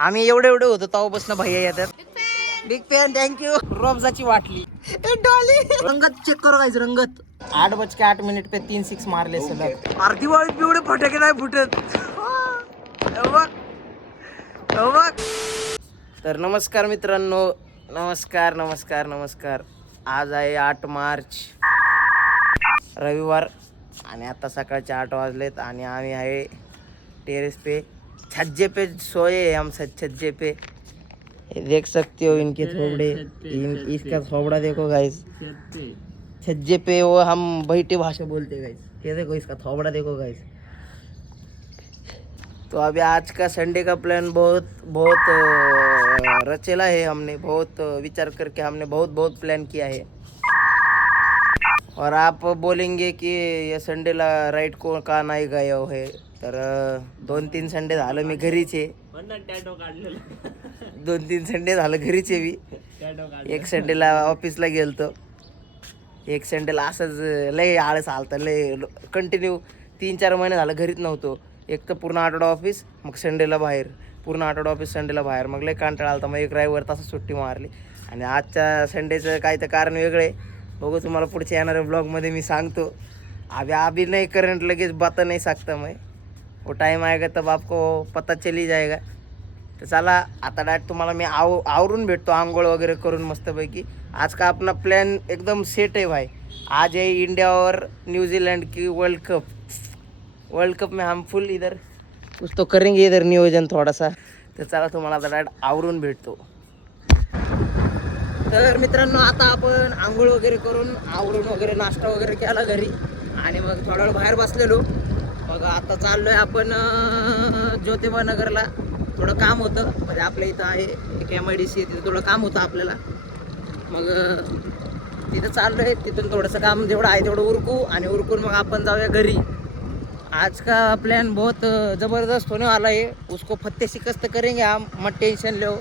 आम्ही एवढे होतो तेव्हा बसणं भैया येतात. Big fan, thank you. रोबजाची वाटली डॉली. रंगत चेक करू गाईज, रंगत 8:08 पे 3 6 मारले सलग. अर्धी वाळीत एवढे फटाके नाही फुटत. तर नमस्कार मित्रांनो, नमस्कार. आज आहे 8 मार्च रविवार आणि आता सकाळचे 8 वाजलेत आणि आम्ही आहे टेरेस पे, छज्जे पे सोए हम, छज्जे पे. देख सकते हो इनके थोबड़े, इसका थोबड़ा देखो गाइस. छज्जे पे वो हम बैठे भाषा बोलते गाइस. ये देखो इसका थोबड़ा देखो गाइस. तो अभी आज का संडे का प्लान बहुत रचेला है. हमने बहुत विचार करके हमने बहुत प्लान किया है. और आप बोलेंगे की या संडेला राईट को का नाही गया है. तर 2-3 संडे झालं मी घरीच आहे. 2-3 संडे झालं घरीच आहे मी. एक संडेला ऑफिसला गेलतो, एक संडेला असंच लय आळस आलता. लय कंटिन्यू 3-4 महिने झालं घरीच नव्हतो. एक तर पूर्ण आठवडा ऑफिस, मग संडेला बाहेर, पूर्ण आठवडा ऑफिस संडेला बाहेर. मग लय कंटाळा आलता. मग एक रविवार तसं सुट्टी मारली. आणि आजच्या संडेचं काय तर कारण वेगळं आहे. बघू तुम्हाला पुढच्या येणाऱ्या ब्लॉगमध्ये मी सांगतो. अभी नहीं करंट लगेच बता नहीं सकता मैं. वो टाइम आएगा तब आपको पता चली जाएगा. तर चला आता डायरेक्ट तुम्हाला मी आवरून भेटतो आंघोळ वगैरे करून मस्तपैकी. आज का अपना प्लान एकदम सेट है भाई. आज है इंडिया और न्यूजीलैंड की वर्ल्ड कप में हम फुल इधर कुछ तो करेंगे इधर नियोजन थोड़ा सा. तर चला तुम्हाला आता डायरेक्ट आवरून भेटतो. तर मित्रांनो आता आपण आंघोळ वगैरे करून आवरून वगैरे नाश्ता वगैरे केला घरी आणि मग थोडा वेळ बाहेर बसलेलो. मग आता चाललोय आपण ज्योतिबा नगरला. थोडं काम होतं, म्हणजे आपल्या इथं आहे एक MIDC, तिथं थोडं काम होतं आपल्याला. मग तिथं चाललोय. तिथून थोडंसं काम जेवढं आहे तेवढं उरकून मग आपण जाऊया घरी. आज का प्लान बहुत ज़बरदस्त होने वाला है. उसको फत्ते शिकस्त करेंगे हम, मत टेंशन लो.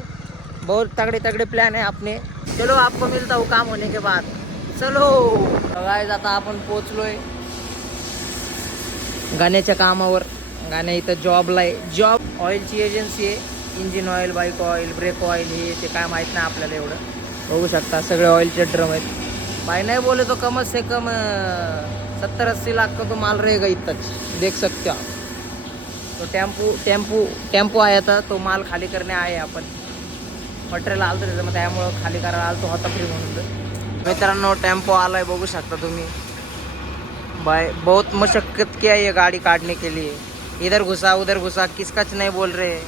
बहुत तगड़े प्लान है अपने. चलो आपको मिलता हूँ काम होने के बाद. चलो गाइस आता आपण पोचलोय गाण्याच्या कामावर. गाण्या इथं जॉबला आहे. जॉब ऑइलची एजन्सी आहे. Engine oil, bike oil, brake oil, हे ते काय माहीत नाही आपल्याला एवढं. बघू शकता सगळे ऑइलचे ड्रम आहेत. भाई नहीं बोले तो कम से कम 70-80 लाख का तो माल रहेगा इतना. देख सकते हो. तो टेम्पो आया था, तो माल खाली करने आए आपण. मटेरियल आलं त्याचं, मग त्यामुळं खाली करायला आलं तो होता फ्री म्हणून. मित्रांनो टेम्पो आलाय बघू शकता तुम्ही. भाई बहुत मशक्कत किया ये गाड़ी काटने के लिए. इधर घुसा उधर घुसा, किसकाच नाही बोल रहे.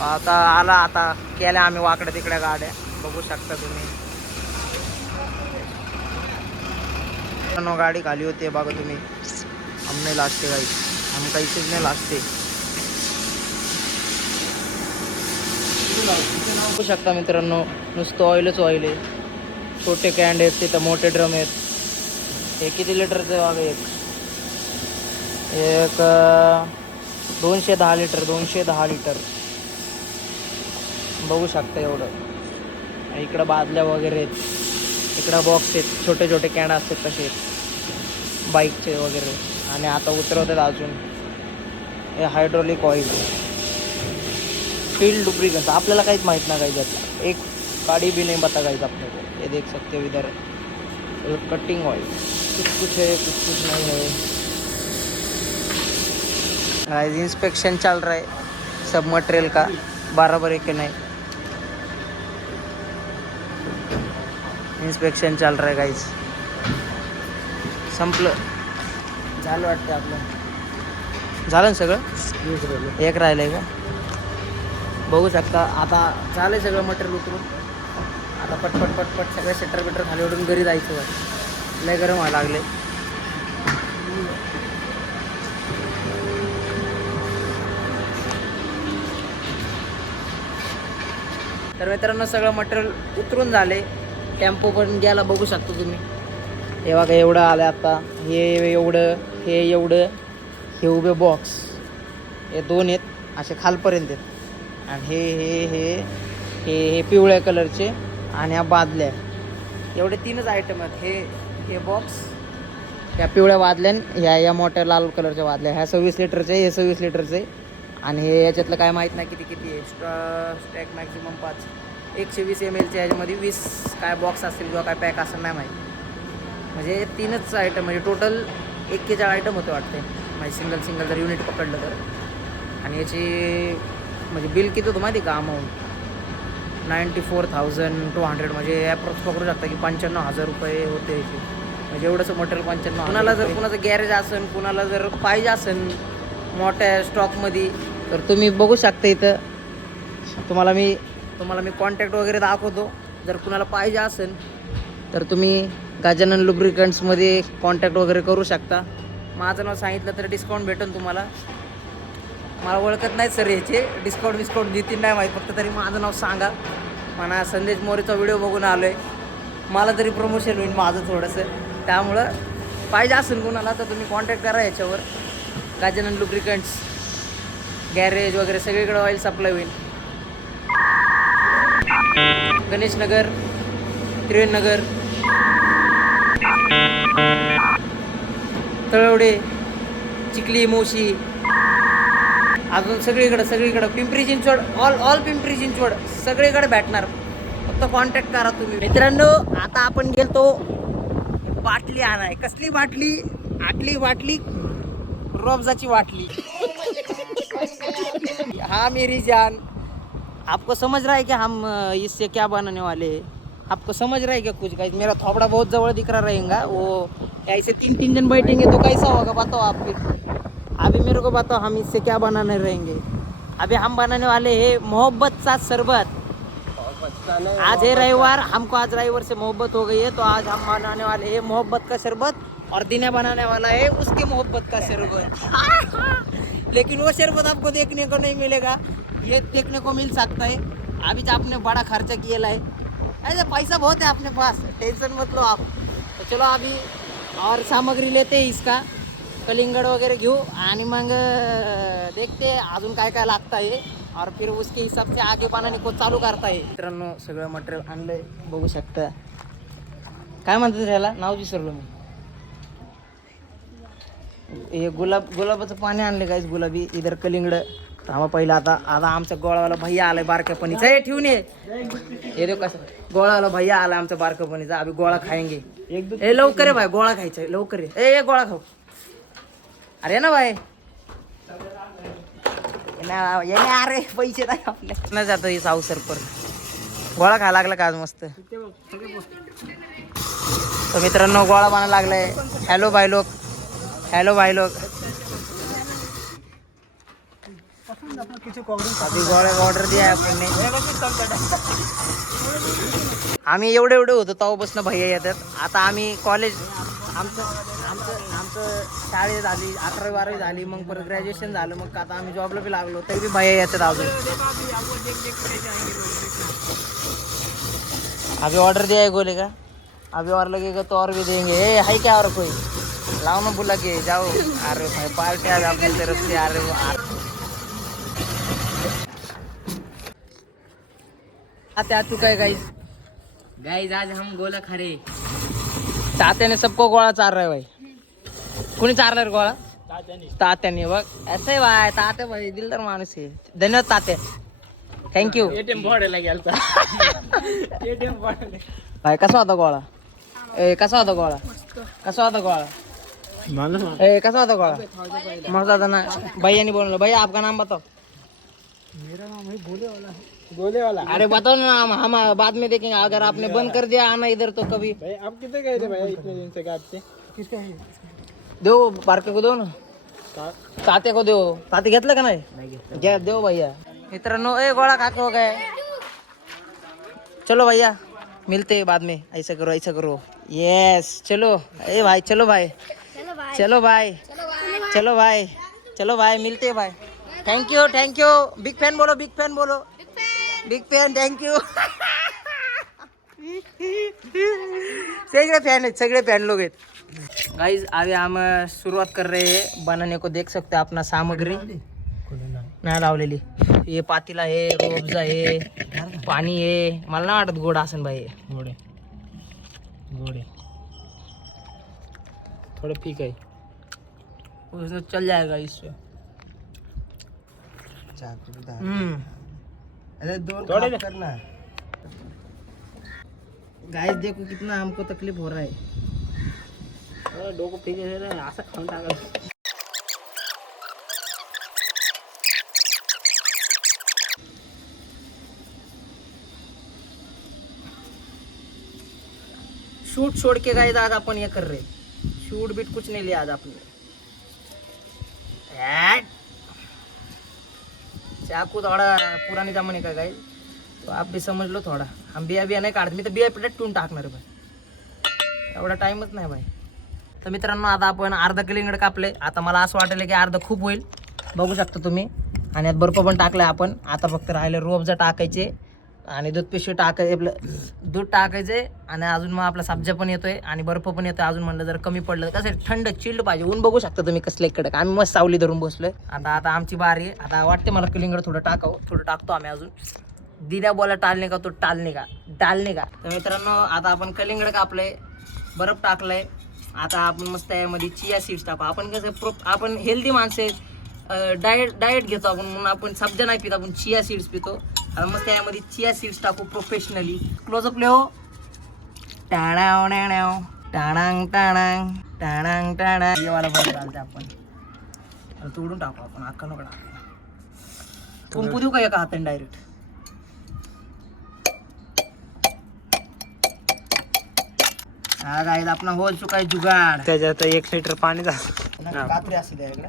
आता आला, आता केल्या आम्ही वाकड्या तिकड्या गाड्या बघू शकता तुम्ही. गाड़ी खाली होती है बघा तुम्ही. हम नहीं लाजते गाइस, हम काही चीज नाही लाजते. बघू शकता मित्रांनो नुसतं ऑइलच ऑइल आहे. छोटे कॅन्ड आहेत तिथं, मोठे ड्रम आहेत. हे किती लिटरचं बघा. एक 210 लिटर बघू शकता एवढं. इकडं बादल्या वगैरे आहेत, इकडं बॉक्स आहेत, छोटे कॅन्ड असतात तसे आहेत बाईकचे वगैरे. आणि आता उतरवतात अजून. हे हायड्रोलिक ऑइल, फील्ड लुब्रिकंट. आपल्याला काहीच माहीत नाही काही त्यातलं. एक गाड़ी भी नहीं बता गाइस आपको. ये देख सकते हो इधर कटिंग ऑइल. कुछ है कुछ नहीं है. गाइस इंस्पेक्शन चल रहा है सब मटेरियल का, बराबर है कि नहीं. इन्स्पेक्शन चल रहा है गाइस. संपलं झालं वाटतं आपलं. झालं ना सगळं. एक राहिलंय का बघू शकता. आता झालंय सगळं मटेरियल उतरून. आता पटपट सगळे शटर खाली ओढून घरी जायचं. लय गरम व्हायला लागले. तर मित्रांनो सगळं मटेरियल उतरून झाले. टेम्पो पण गेला बघू शकता तुम्ही. हे बघा एवढं आलं आता. हे एवढं हे उभे बॉक्स हे 2 आहेत असे खालपर्यंत आहेत. आणि हे पिवळ्या कलरचे आणि ह्या बादल्या, एवढे 3च आयटम आहेत. हे बॉक्स, ह्या पिवळ्या बादल्या, ह्या मोठ्या लाल कलरच्या बादल्या. ह्या 26 लिटरचे, हे 26 लिटरचे आणि हे याच्यातलं काय माहीत नाही किती किती आहे. स्टॅक मॅक्झिमम 5 120 ml च्या ह्याच्यामध्ये 20 काय बॉक्स असतील किंवा काय पॅक असं नाही माहीत. म्हणजे 3च आयटम म्हणजे टोटल 41 आयटम होते वाटते म्हणजे सिंगल जर युनिट पकडलं तर. आणि याची म्हणजे बिल किती होतं माहिती का अमाऊंट 94,200 म्हणजे ॲप्रॉक्स पकडू शकता की 95,000 रुपये होते याचे. म्हणजे एवढंसं मटेरियल 95,000. कुणाला जर कुणाचं गॅरेज असेल कुणाला जर पाहिजे असेल मोठ्या स्टॉकमध्ये तर तुम्ही बघू शकता इथं. तुम्हाला मी कॉन्टॅक्ट वगैरे दाखवतो. जर कुणाला पाहिजे असेल तर तुम्ही गजानन लुब्रिकंट्समध्ये कॉन्टॅक्ट वगैरे करू शकता. माझं नाव सांगितलं तर डिस्काउंट भेटेल तुम्हाला. मला ओळखत नाही सर याचे डिस्काउंट देतील नाही माहीत. फक्त तरी माझं नाव सांगा. मला संदेश मोरेचा व्हिडिओ बघून आलो आहे. मला तरी प्रमोशन होईल माझं थोडंसं. त्यामुळं पाहिजे असेल कुणाला तर तुम्ही कॉन्टॅक्ट करा याच्यावर. गजानन लुब्रिकंट्स गॅरेज वगैरे सगळीकडे ऑइल सप्लाय होईल. गणेश नगर, त्रिवेणी नगर, तळवडे, चिखली, मोशी, अजून सगळीकडं पिंपरी चिंचवड ऑल पिंपरी चिंचवड सगळीकडे भेटणार. फक्त कॉन्टॅक्ट करा तुम्ही. मित्रांनो आता आपण गेलतो बाटली आणाय. कसली बाटली? आटली बाटली रोबजाची बाटली. हाँ मेरी जान, आपको समझ रहा है कि हम इससे क्या बनाने वाले हैं? आपको समझ रहा है क्या कुछ? गाइस मेरा थोबड़ा बहुत जवळ दिख रहा रहेगा. वो ऐसे 3 जन बैठेंगे तो कैसा होगा बताओ आप फिर. अभी मेरे को बताओ हम इससे क्या बनाने रहेंगे. अभी हम बनाने वाले हैं मोहब्बत सा शरबत. आज है रविवार, हमको आज रविवार से मोहब्बत हो गई है तो आज हम बनाने वाले हैं मोहब्बत का शरबत. और दिने बनाने वाला है उसके मोहब्बत का शरबत. लेकिन वो शरबत आपको देखने को नहीं मिलेगा. ये देखने को मिल सकता है. अभी तो आपने बड़ा खर्चा किया है. ऐसे पैसा बहुत है अपने पास, टेंशन मत लो आप. तो चलो अभी और सामग्री लेते हैं इसका. कलिंगड वगैरे घेऊ आणि मग देखते अजून काय काय लागतं आहे. और फिर उसके हिसाब से आगे बनाने को चालू करता है. मित्रांनो सगळं मटेरियल आणलंय बघू शकता. काय म्हणतात त्याला नाव विसरलो मी. हे गुलाबाचं पाणी आणले गाईस गुलाबी. इधर कलिंगड. थांबा पहिला आता आमचा गोळावाला भैया आलाय बारक्यापणीचा. हे ठेवून ये देऊ कसं. गोळावाला भैया आलाय आमचा बारक्यापणीचा. अभी गोळा खाएंगे. हे लवकर आहे भाई गोळा खायचा लवकर आहे. ए गोळा खाऊ. अरे ना भाई अरे पैसे नाही आपल्या जातो ही सावसर पर. गोळा खायला लागला का आज मस्त. तर मित्रांनो गोळा बनायला लागलाय. हॅलो भाई लोक. अभी गोळा ऑर्डर दिया आपण. आम्ही एवढे होतो तेव्हापासून भैया येतात. आता आम्ही कॉलेज आमचं शाळेत झाली 11वी 12वी झाली. मग परत ग्रॅज्युएशन झालं. मग आता आम्ही जॉबला बी लागलो तरी बी भैया येतात अजून. अभी ऑर्डर दिया है गोले का. अभी और लगेगा तो और भी देंगे. है क्या और कोई लाओ ना बुला के जाओ. अरे भाई पार्टी आज अपनी तरफ से. अरे आते आ चुका है गाइस आज हम गोला खा रहे. तात्याने सबको गोळा चार रहा है भाई. कुणी चारला रे गोळा. तात्याने बघ. असं भाई तात्या भाई दिलदार माणूस आहे. धन्यवाद तात्या. थँक्यू. एटीएम बोर्डाला गेलता. भाई कसा होता गोळा. कसा होता गोळा. कसा होता गोळा. कसा होता गोळा. मस्त होता ना. भैया बोललो भैया आपका नाम बताओ. मेरा नाम है गोले वाला. अरे बताओ ना हम बाद में देखेंगे. अगर आपने बंद कर दिया आना इधर तो कभी. भाई आप कितने गए थे भाई इतने दिन से आपसे. किसका है दो बारके को दो ना. ताते को दो. ताते घेतलं का नाही घ्या देव भैया. मित्रांनो ए गोळा खा हो गए. चलो भैया मिलते बाद में. ऐसा करो यस चलो. ए भाई चलो भाई चलो भाई मिलते भाई. थँक्यू बिग फॅन बोलो. Big fan thank you. सगळे फैन लोग हैं. गाइस अभी हम शुरुआत कर रहे हैं बनाने को. देख सकते हैं अपना सामग्री नाही लावलेली. ये पातीला आहे रोबजा आहे पाणी आहे. मला नाही वाटत गोड असेल भाई. गोडे थोड़े ठीक है उसमें चल जाएगा. इससे अरे दोन खाप करना। गाइस देखो कितना हमको तकलीफ हो रहा है। डोको फेंके दे रहा है, ऐसा खाऊं टाका। शूट छोड़ के गाइस आज अपन ये कर रहे, शूट बीट कुछ नहीं लिया आज आपने। चाकू थोड़ा पुराने जमाने का गाइस, तो आप भी समझ लो थोडा. हम बिया बिया नाही काढत, मी तर बिया पेटून टाकणार भाई, एवढा टाइमच नाही भाई. तर मित्रांनो आता आपण अर्धा कलिंगड कापले. आता मला असं वाटलं की अर्धा खूप होईल, बघू शकता तुम्ही. आणि यात बर्फ पण टाकलाय आपण. आता फक्त राहिले रूअफजा टाकायचे आणि दूध पिशवी टाकायचे, आपलं दूध टाकायचे आणि अजून मग आपला सब्जा पण येतोय आणि बर्फ पण येतोय. अजून म्हणलं जर कमी पडलं कसं थंड चिल्ड पाहिजे. ऊन बघू शकता तुम्ही कसले कडक. आम्ही मस्त सावली धरून बसलोय. आता आमची बारी आहे. आता वाटते मला कलिंगड थोडं टाकावं, थोडं टाकतो आम्ही अजून. दिल्या बोला टाळणे का तो डालणे का. तर मित्रांनो आता आपण कलिंगड कापलंय, बर्फ टाकलंय. आता आपण मस्त यामध्ये चिया सीड्स टाकू. आपण कसं आपण हेल्दी माणसं आहेत, डाएट घेतो आपण, म्हणून आपण सब्जा नाही पितो, आपण चिया सीड्स पितो. आता मस्त यामध्ये चिया सीड्स टाकू प्रोफेशनली. क्लोजअप ले हो. टाणाव टाणाव टाणांग टाणांग टाणांग टाणांग हे वाला बरं चालते. आपण तोडून टाकू, आपण अख्खा नको टाकू. कुंकू देऊ का एका हाताने डायरेक्ट. हा गाईज आपला हो चुका आहे जुगाड. त्याच्यात 1 लिटर पाणी झालं. कात्री असेल याकडे.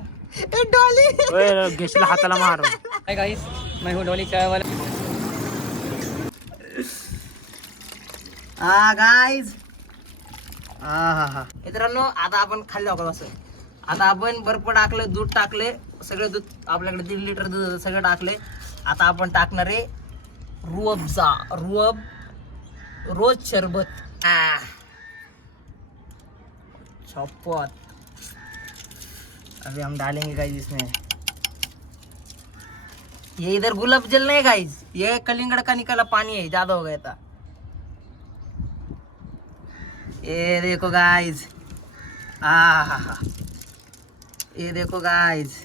घेशील हाताला मार. गाईस मैं हूं डॉली चाय वाला. हा गाईज हा मित्रांनो आता आपण खाली जाऊ असं. आता आपण बर्फ टाकले, दूध टाकले, सगळे दूध आपल्याकडे 1.5 लिटर दूध सगळं टाकले. आता आपण टाकणार आहे रूअफजा, रोज शरबत. चौपत अभी हम डालेंगे गाइस इसमें. ये इधर गुलाब जल नहीं गाइस, ये कलिंगड़ का निकला पानी है, ज्यादा हो गया था. ये देखो गाइस, ये देखो गाइस,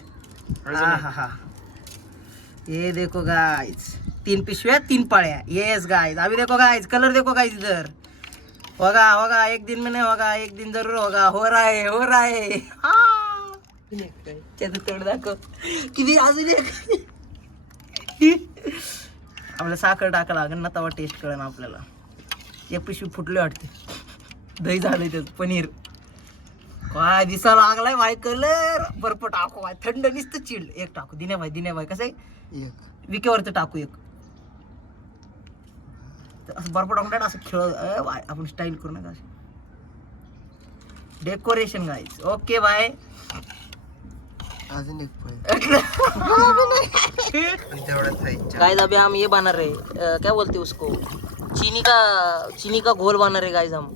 ये देखो गाइस. 3 पिशव्या 3 पळ्या. यस गाइस, अभी देखो गाइस, कलर देखो गाइस इधर. होगा एक दिन में नहीं होगा, एक दिन जरूर होगा. हो रहा है. तोड दाखव किती. अजून एक आपल्याला साखर टाका लागेल ना, तवा टेस्ट कळेल आपल्याला. एक पिशवी फुटली वाटते. दही झालंय त्याच पनीर. काय दिसा लागलाय भाई कलर. बर्फ टाकू भाई, थंड नुसतं चिल्ड. एक टाकू दिने भाई कसं आहे विकेवरचं टाकू एक. असं बर्फ टाकून असं खेळ आपण स्टाईल करू नका. Decoration guys. Okay bye. अजून गाइस अभी हम ये बना रहे, क्या बोलते उसको, चीनी का घोल बना रहे गाइस हम.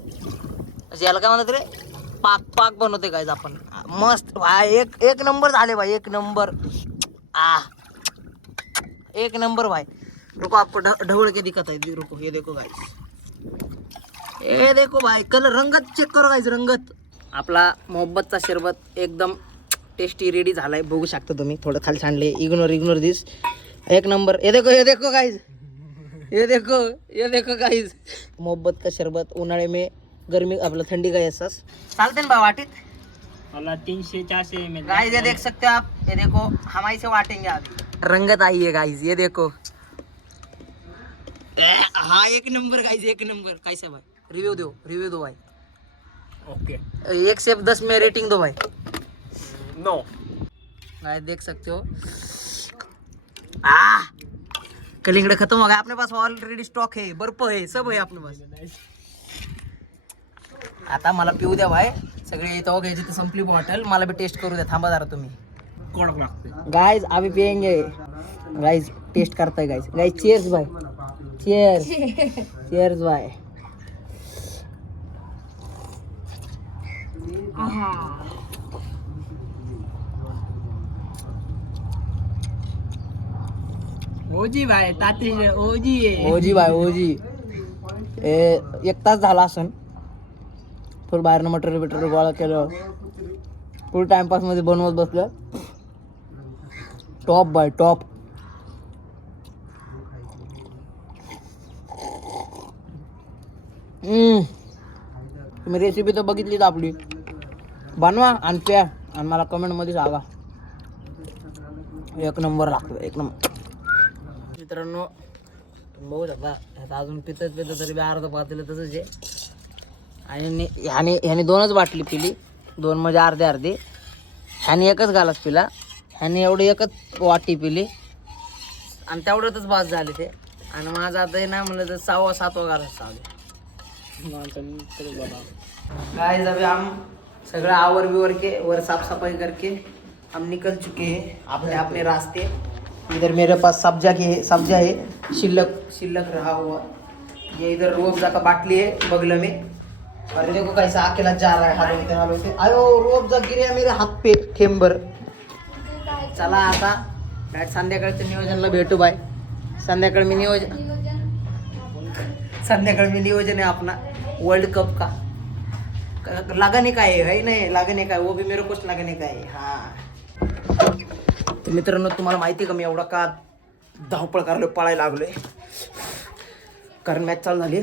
याला काय म्हणतात रे, पाक बनवते गाइस आपण. मस्त भाई, एक नंबर झाले भाई, एक नंबर. एक नंबर भाई. रुको आपको ढवळ के दिखत आहे. रुको ये देखो गाइस, ये देखो भाई कलर, रंगत चेक करो गाइस, रंगत. आपला मोहब्बतचा शरबत एकदम टेस्टी रेडी झालाय, बघू शकता तुम्ही. थोडं खाली सांडले, इग्नोर दिस. एक नंबर. ये देखो गाइस, ये देखो गाइस, मोहब्बत का शरबत. उन्हाळे में गर्मी, आपला ठंडी का एहसास. चालते ना बा वाटीत. 300-400 ml गाइस ये देख सकते हो आप, ये देखो हम ऐसे वाटेंगे अभी. रंगत आई है गाइस, ये देखो. हाँ एक नंबर गाइस, एक नंबर. कैसे भाई, रिव्यू दो भाई. ओके 1 से 10 में रेटिंग दो भाई. नो गाइस देख सकते हो. कलिंगड़ खत्म हो गया अपने पास, ऑलरेडी स्टॉक है, बर्फ है, सब है अपने पास. आता मला पिऊ द्या भाई. सगळे इथं घ्यायची तर संपली बॉटल. मला भी टेस्ट करू द्या, थांबा जरा तुम्ही. कडक लागते गाइस अभी पियेंगे गाइस, टेस्ट करता है गाइस. चीयर्स भाई, चीयर्स भाई. ओजी भाई, ताती ओजी आहे. ओजी भाई ओजी. 1 तास झाला असन. फुल बाहेरनं मटेरियल गोळा केलं, फुल टाइमपास मध्ये बनवत बसलं. Top bye top. तुम्ही रेसिपी तर बघितलीच आपली. बनवा आणि प्या आणि मला कमेंटमध्ये सांगा. एक नंबर लागतो, एक नंबर. मित्रांनो बघू शकता ह्याचा अजून पितच तरी बी अर्ध पातेलं तसंच आहे. आणि ह्याने 2च बाटली पिली, 2 म्हणजे अर्धे. ह्याने एकच गालास पिला, ह्याने एवढी एकच वाटी पिली आणि तेवढ्यातच बास झाले ते. आणि माझं आता आहे ना म्हणलं तर 6वा 7वा गालास चालू. गाइस अभी हम सगळं आवर बिवर के वर साफ सफाई करके हम निकल चुके हैं अपने अपने रास्ते. इधर मेरे पास सब्जा है शिल्लक रहा हुआ. ये इधर रूअफ़ज़ा का बाटली है बगल में. और देखो कैसा अकेला जा रहा है हालों से. आयो रूअफ़ज़ा गिरे मेरे हात पे थेंबर. चला आता डायरेक्ट संध्याकाळच्या नियोजनला भेटू. बाय. संध्याकाळी मी नियोजन है अपना वर्ल्ड कप का. लगाने का है नहीं लगाने का है, वो भी मेरे को लगाने का है. हाँ तर मित्रांनो तुम्हाला माहिती आहे का मी एवढा का धावपळ करायला पळायला लागलोय. कारण मॅच चालू झाली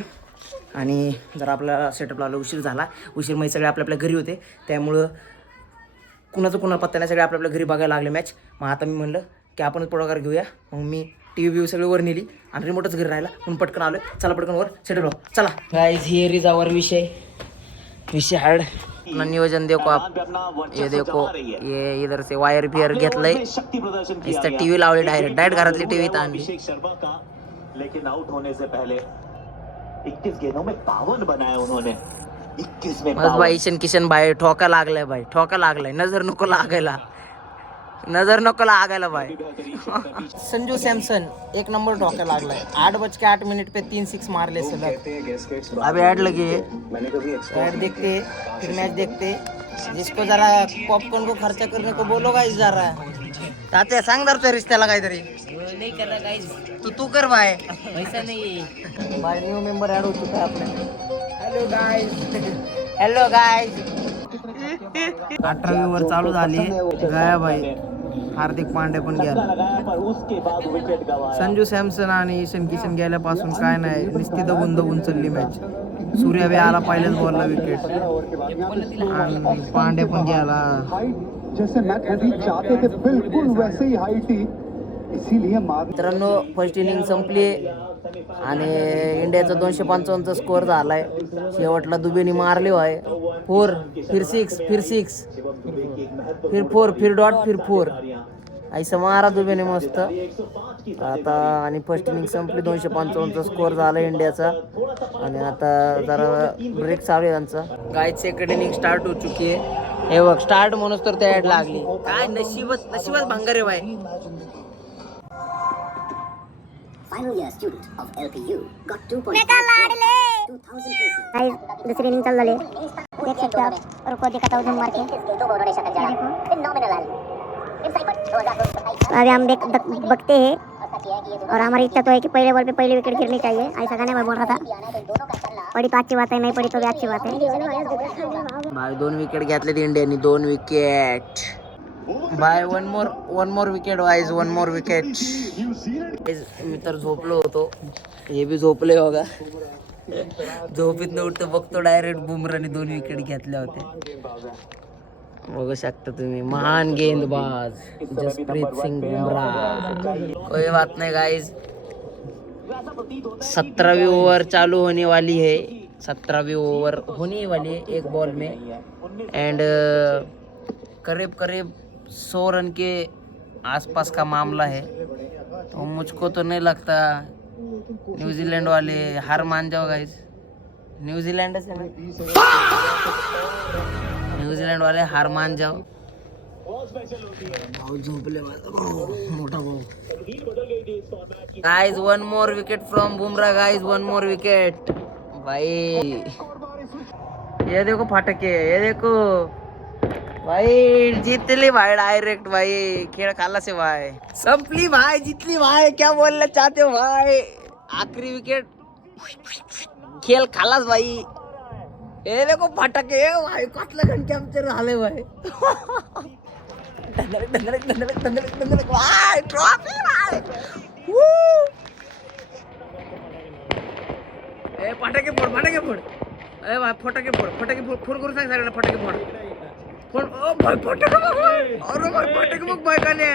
आणि जर आपल्याला सेटअप लावला उशीर म्हणजे सगळे आपल्या घरी होते, त्यामुळं कुणाला पत्ता नाही, सगळे आपल्या घरी बघायला लागले मॅच. मग आता मी म्हणलं की आपणच पुढाकार घेऊया. मग मी TV सगळी वर नेली आणि रिमोटच घरी राहिला म्हणून पटकन आलोय. चला पटकन वर सेटअप लाव. चला गाइस हियर इज आवर विषय हार्ड. अपना नियोजन देखो आप, ये देखो ये इधर से वायर बियर घेतलंय. इसका TV लावली डायरेक्ट घरातली TV आणली. लेकिन आउट होने से पहले 21 गेंदों में 52 बनाए उन्होंने. 21 में बस भाई किशन भाई ठोका लागलाय. नजर नको लागायला भाई. संजू सॅमसन 1 नंबर ठोका लागलाय. 8:08 पे 3 6 मार ले सलग. अभी ऐड लगी है, ऐड देखते फिर मैच देखते. जिसको जरा पॉपकॉर्न को खर्चा करने को बोलो गाइस जरा. तात्या सांग दर त्या रिश्त्याला काहीतरी. नहीं कर रहा गाइस, तू कर भाई. ऐसा नहीं है भाई. न्यू मेंबर ऐड हो चुका है अपने. हेलो गाइस 18वी वर चालू झाली. गया भाई हार्दिक पांड्या पण गेला. संजू सॅमसन आणि ईशान किशन गेल्यापासून काय नाही, नुसती दबून चालली मॅच. सूर्या बी आला पहिल्याच बॉलला विकेट आणि पांड्या पण गेला. जैसे मैच होगी चाहते थे बिल्कुल वैसे ही हाई थी, इसीलिए मित्रांनो फर्स्ट इनिंग संपली आणि इंडियाचा 255चा स्कोअर झालाय. शेवटला दुबेनी मारले आहे 4 फिर 6 फिर 6 फिर 4 फिर डॉट फिर 4 ऐसा मारा दुबेने मस्त. आता आणि फर्स्ट इनिंग संपली, 255चा स्कोअर झाला इंडियाचा. आणि आता जरा ब्रेक चालू आहे त्यांचा. गाइस सेकंड इनिंग स्टार्ट हो चुकी आहे. हे बघ स्टार्ट म्हणूनच तर त्या ऍड लागली. काय नशीबच भंगार आहे भाई. Final year student of LPU got 2 points. 2000 guys दूसरी इनिंग चल रही है, देख सकते हो आप. और को दिखाता हूँ मार के. अभी हम बकते हैं और हमारी इच्छा तो है कि पहले बॉल पे पहली विकेट गिरनी चाहिए. ऐसा कहने मैं बोल रहा था. पड़ी तो अच्छी बात है, नहीं पड़ी तो भी अच्छी बात है. भाई 2 विकेट घेतलेत इंडियानी. 2 wicket by. One more wicket wise. 1 more wicket. मी तर झोपलो होतो, हे बी झोपले बघा. झोपीत उठतो बघतो डायरेक्ट बुमराने 2 विकेट घेतल्या होत्या. बघू शकता तुम्ही. महान गेंदबाज जसप्रीत सिंग बुमराह. कोई बात नहीं गाइस, 17वीं ओवर चालू होने वाली है. 17वीं ओवर होने वाली है एक बॉल में. एंड करीब 100 रन के आसपास का मामला है. तो मुझको तो नहीं लगता न्यूजीलैंड वाले हार मान जाओ गाइस. न्यूजीलैंड से ना, न्यूजीलैंड वाले हार मान जाओ. झोपले मोठा भाऊ. Guys 1 more wicket from Bumrah. Guys 1 more wicket भाई. ये देखो फाटके, ये देखो भाई. जीतली भाई डायरेक्ट भाई. खेळ खाला से भाई. संपली भाई, जितली भाई. क्या बोलना चाहते हो भाई. आखिरी विकेट खेळ खालास भाई. हे देखो फटाके भाई. कसलं घन कॅप्चर झाले भाई. धनरक भाई. ट्रॉफी भाई. ए फटाके फोड. अरे भाई फटाके फोड फोन करून सांग सगळ्यांना फटाके फोड फोन ओ भाई फटाके बघ भाई. अरे भाई फटाके बघ भाई गाणे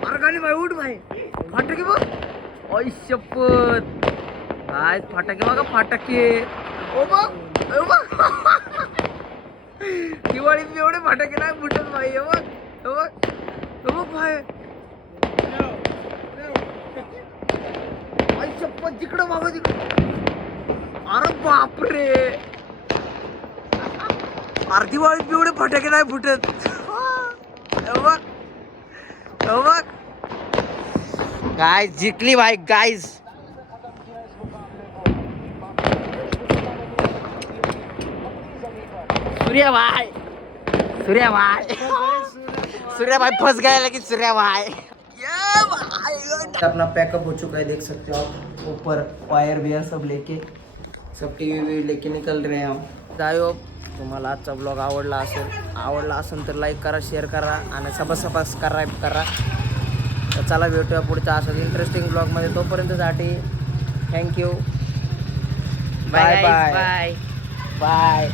अरे गाणे भाई उठ भाई फटाके बघ ओय शपथ काय फटाके बघा फटाके ओ बघ ओ बघ दिवाळी एवढे फटाके नाही फुटत भाई हे बघ हे बघ हे बघ भाई ओय शपथ तिकडं बाबा तिकडं अरे बापरे अरे दिवाळीत एवढे फटाके नाही फुटत गाय जिंकली भाई गाईज सूर्या भाई फंस गया लेकिन सूर्या भाई अपना पैकअप हो चुका है देख सकते हो आप ऊपर वायर वियर सब लेके सब टी वी लेके निकल रहे हैं हम जायो तुम्हाला आजचा ब्लॉग आवडला असेल तर लाईक करा शेअर करा आणि सबस्क्राईब करा तर चला भेटूया पुढच्या असंच इंटरेस्टिंग ब्लॉगमध्ये तोपर्यंतसाठी थँक्यू बाय बाय बाय